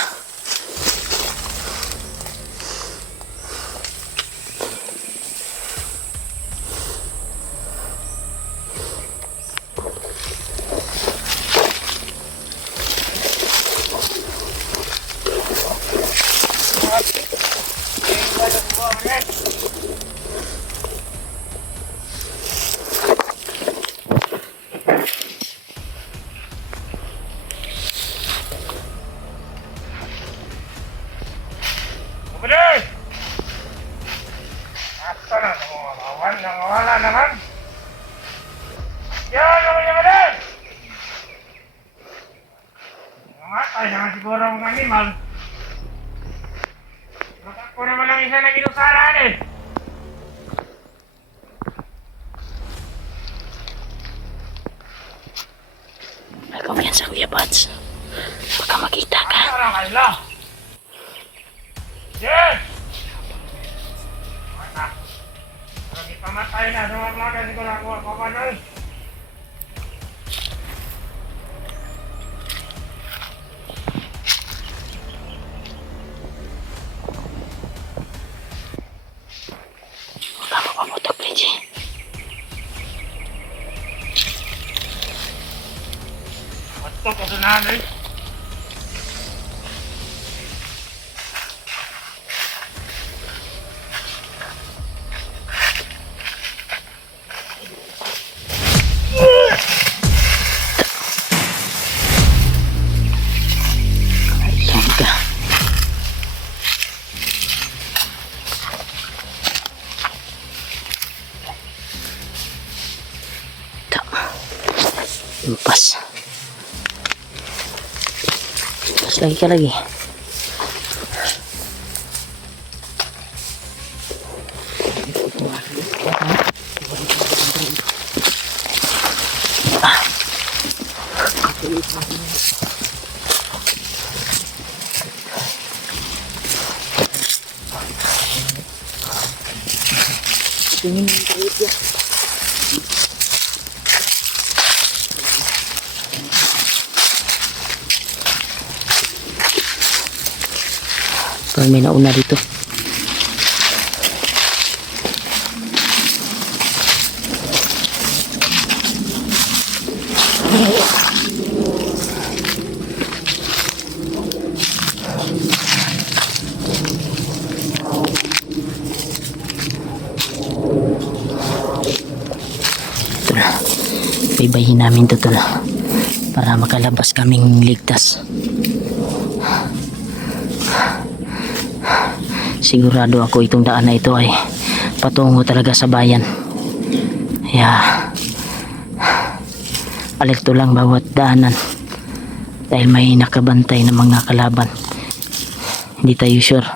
Balay! Asa na nangawalan? Nangawalan naman! Yan naman yung balay! Namatay naman siguro ang animal. Ako naman ang isa na ginusaran eh. Ikaw yan sa Kuya Pads. Baka makita ka. Ano lang kayo? Yes! Mata. Kalau kita matai na sama keluarga siguro ako apa doon. Huwag ka mapaputok, Benji. Betul kesunahan eh. Ayan ka. Lumpas. Lumpas lagi ka lagi. Tingin mo tayo siya. Parang may nauna dito. Ito na. Baybayin namin ito na. Para makalabas kaming ligtas. Sigurado ako itong daan na ito ay patungo talaga sa bayan. Kaya alerto lang bawat daanan dahil may nakabantay na mga kalaban. Hindi tayo sure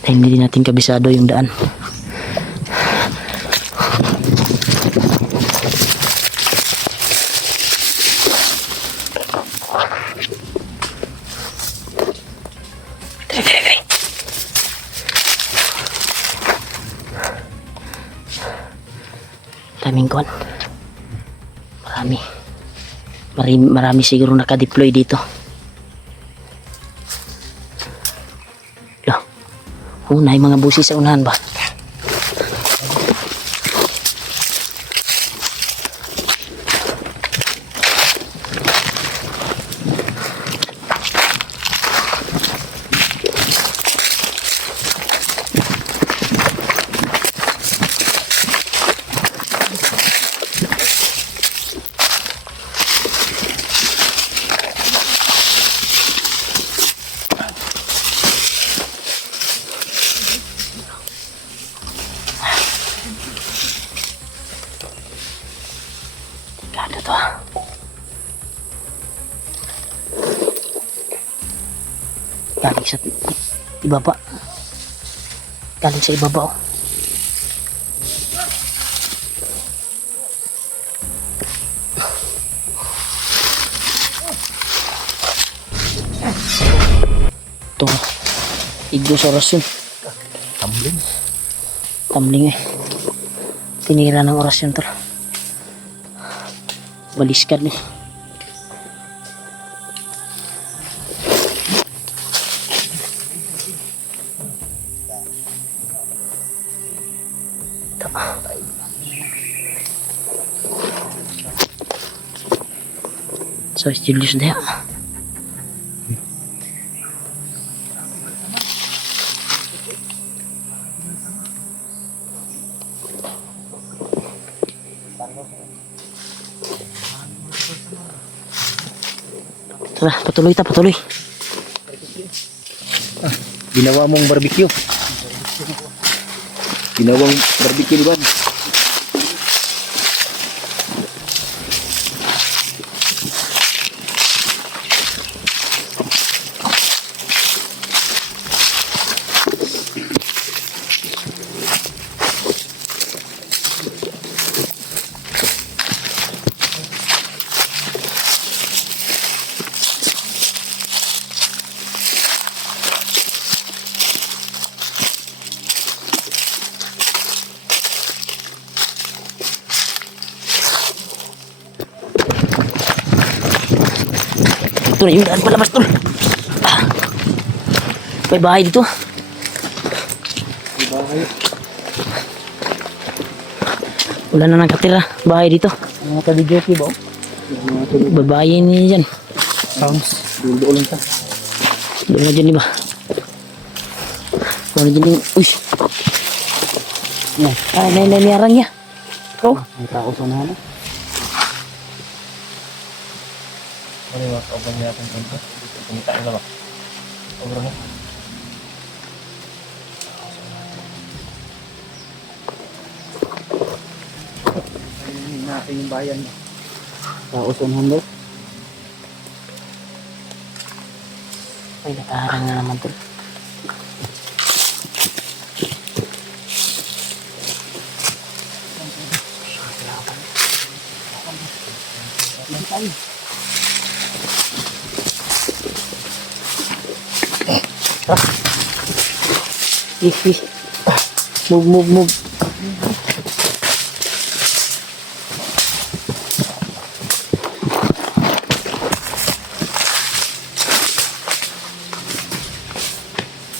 dahil hindi natin kabisado yung daan. Daming kon. Marami siguro naka-deploy dito. Loh. May mga busis sa unahan ba? Ano to? Galing sa Ibaba. Galing sa ibaba oh. Ito. Igos oras yun. Tumbling. Tumbling eh. Tinira ng oras yun tol. Baliskad eh. Ito. So, Julius na yan. Tara, patuloy ta, patuloy. Ginawa mong barbecue. Ginawang barbecue ba? Ito na yung daan palabas tol. May bahay dito. Wala na nakatira. Bahay dito. Mga tabi-jockey ba? Babae niya dyan. Sounds. Doon lang ta. Doon na dyan diba? Doon na dyan yung... Uy! Ay, nayarang niya. Ikaw? May tao sa nana. Ano yung kauban niya itong punto? Pumitain na ba? Over mo? Ayun natin yung bayan mo. Tao sa nana. Ay, nakaharang na naman tol.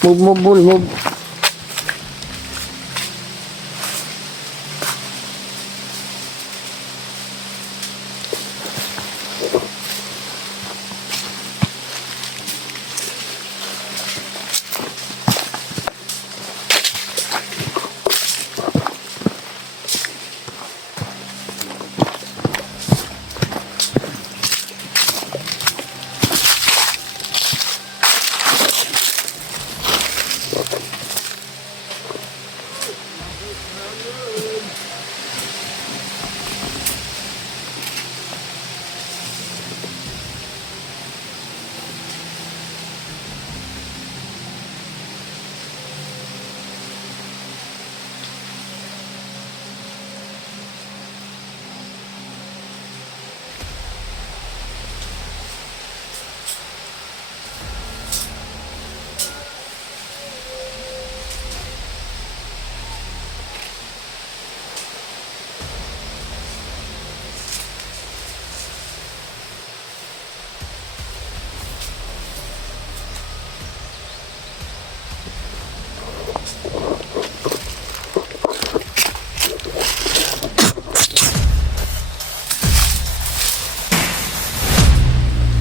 Move. Move.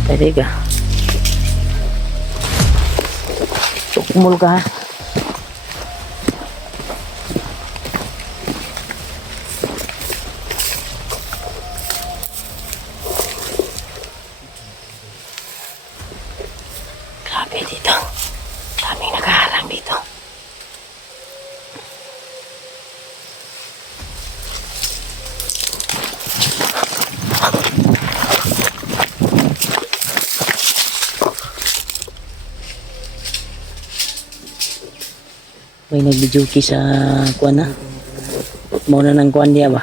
Pwede ka. Kumul ka ha. Grabe dito. Daming nakaharang dito. May nagbijuki sa kuan na. Muna ng kuan niya ba?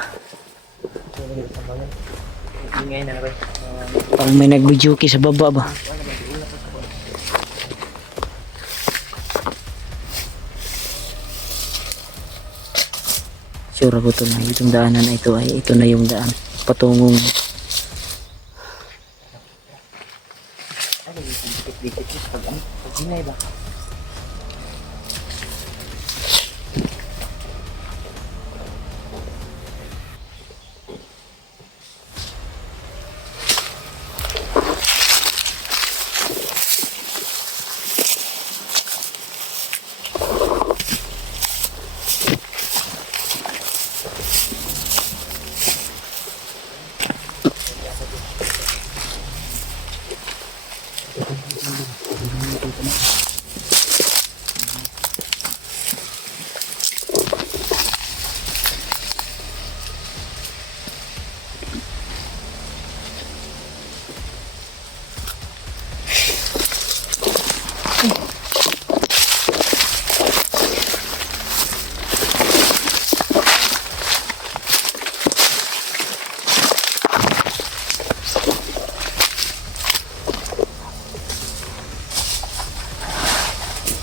Parang may nagbijuki sa baba ba? Sure ako to na itong daanan na ito ay ito na yung daan patungong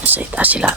sa itaas sila.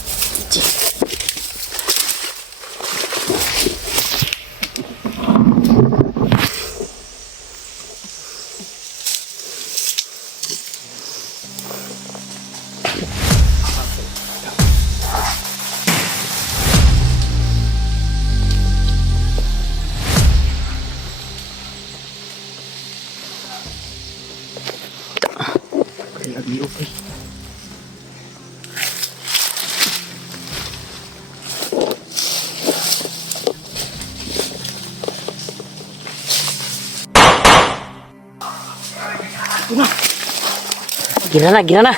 Gira na, gira na.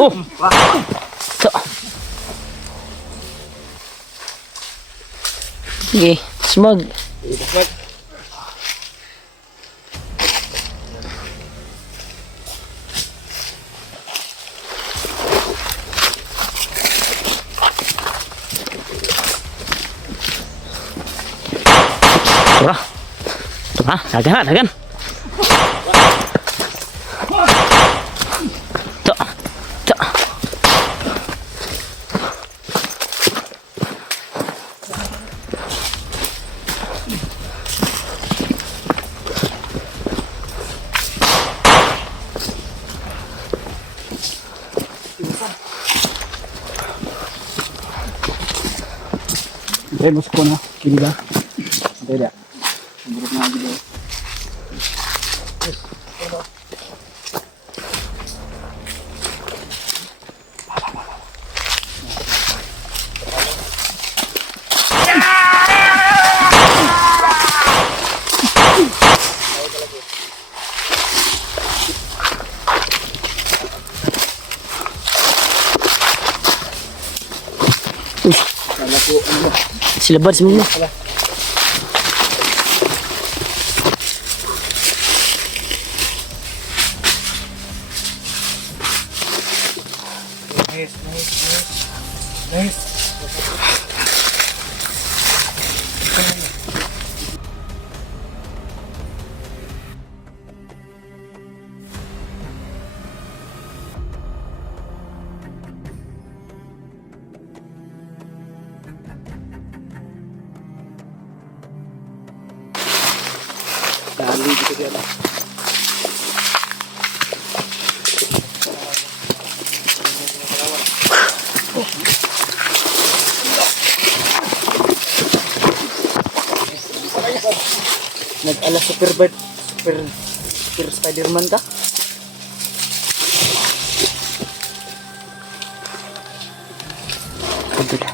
Oh. So. Sige, smog. Tura. Tura, dagan na, dagan. Then usko na, kini ba? Beda. Buruk na gitu. Silabad semua. Nice. Dali gitu dia. Nag-ala superbird. Super Spider-Man ka? Ito na.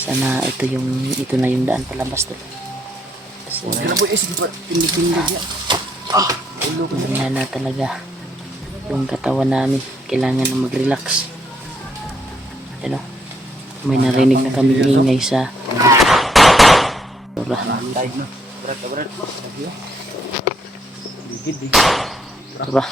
Sana ito na yung daan palabas to. Kasi hindi na talaga yung katawan namin. Kailangan na mag-relax. Ano? May narinig na kami ingay sa Tura. Tura.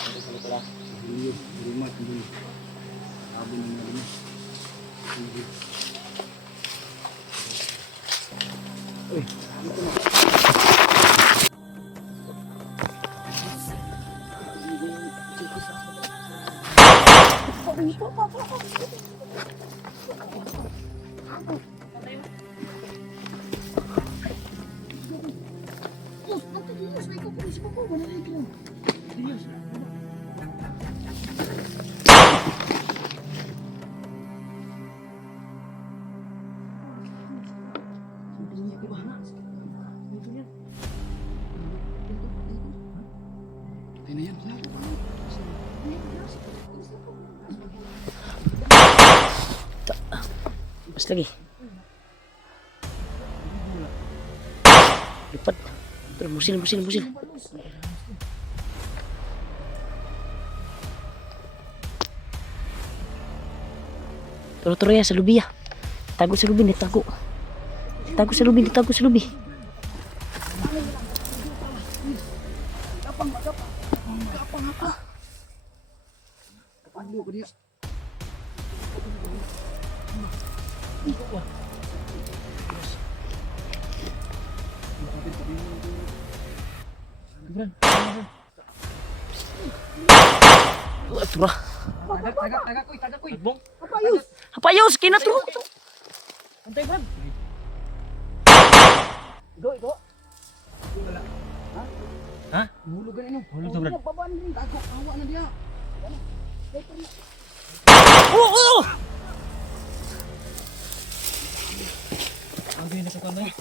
Mas lagi. Lipat. Terus musil. Turo ya sa lubi ya. Tago sa lubi, tago. Tago sa lubi. Tura. Tagak koy. Bong. Hapayos, kinaturo. Antay Brad. Go. Ha? Hulugan ino. Hulog to Brad. Babaan din tago awa na dia. Oh. Ang gina sa kanay.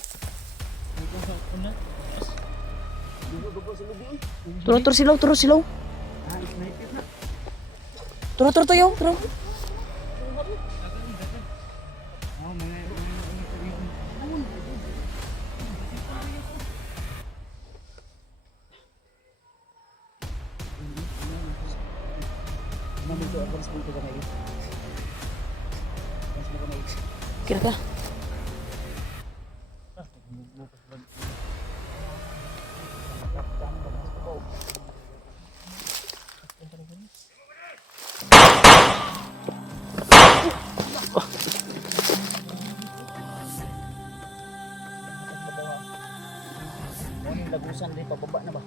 Turo silaw. Turo tayo. Kira ka? Dagusan din pababa na ba?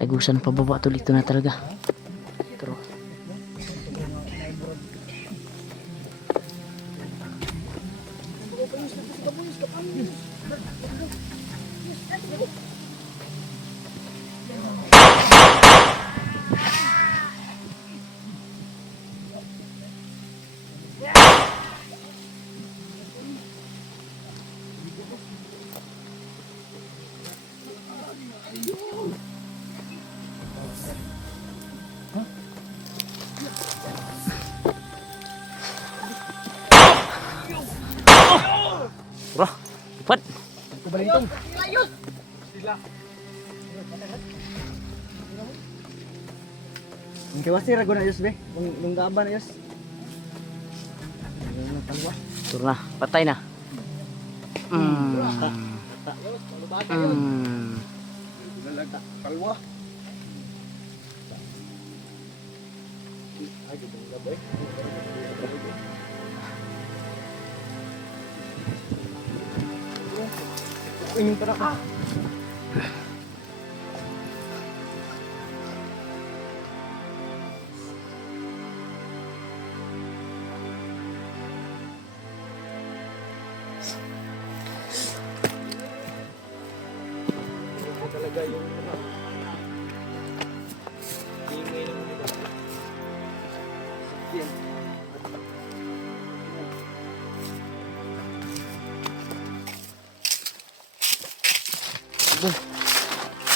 Tagusan pababa tuloy ito na talaga. Turo. Bro, cepat. Kubalintong. Ang kiwasi rago na yus be. Nung gaba na yus. Turun na, patay na. Kalwa. Inyong tara ka. Talaga yung ingay ng nila.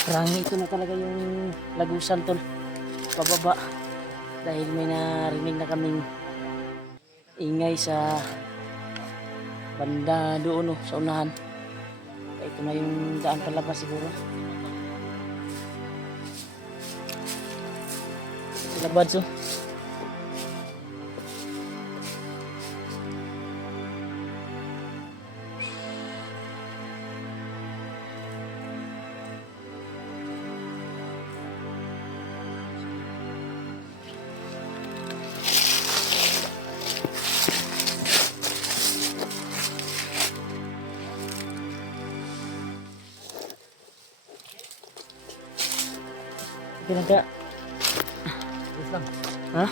Parang ito na talaga yung lagusan tol. Pababa. Dahil may narinig na kaming ingay sa banda doon sa unahan. Ito na yung daan palabas siguro. Sila Bads oh. Pinagka. Ha?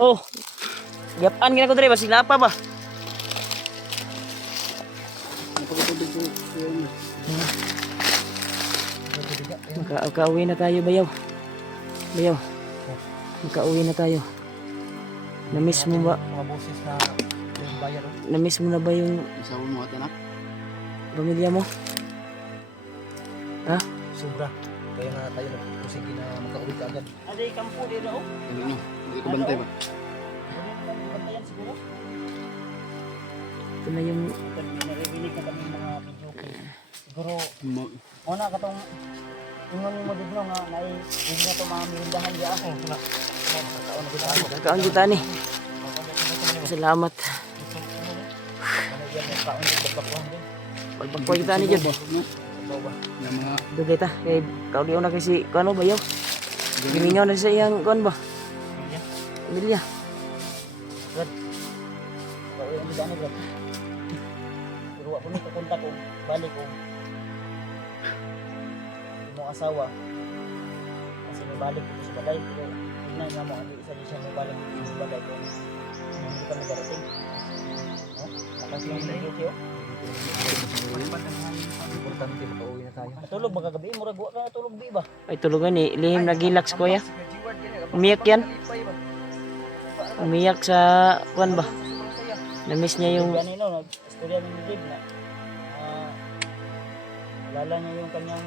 Oh. Gapaan gina ko dre ba sila pa ba? Makauwi na tayo bayaw. Bayaw. Makauwi na tayo. Na-miss mo ba? Mga boses na yung bayan. Na-miss mo na ba yung Isawa mo at anak? pamilya mo? Ha? Sobra. Kaya nga tayo nagpusigi na makauwi ka agad. Aday kampo dito oh. Ano nyo? Hindi ko bantay ba? Bantayan siguro. Ito na yung narinig na kami mga video. Siguro muna katong ingon mo dito nga nai hindi na to mga mirindahan diya ako. Kakaon kita ni. Salamat. Pagpagpag kita ni Jud. Yung mga Dugay ta kay kauliw na kasi kuno ba yaw. Gimingaw na sa iyang kuan ba? Pamilya. Brad. Kauliw ang gani Brad. Pero ako ni kukunta ko balik ko. Imong asawa. Kasi may balik ko sa balay pero tingnan nga mo ano isa di siya may balik sa balay ko. Hindi pa nagarating. No? Nakasi yung video. importante makauwi na tayo. Tulog baka gabi murag wa ka tulog di ba? Ay tulogan ni lihim na gilax ko ya. Umiyak yan. Umiyak sa kuan ba? Na-miss niya yung ganino nag istorya ni Dib na alala niya yung kanyang